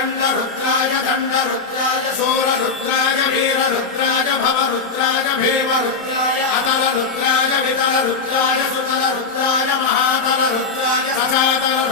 चण्डरुद्राय दण्डरुद्राय शूररुद्राय वीररुद्राय भवरुद्राय भीमरुद्राय अतलरुद्राय वितलरुद्राय सुतलरुद्राय महातलरुद्राय सचातलरुद्राय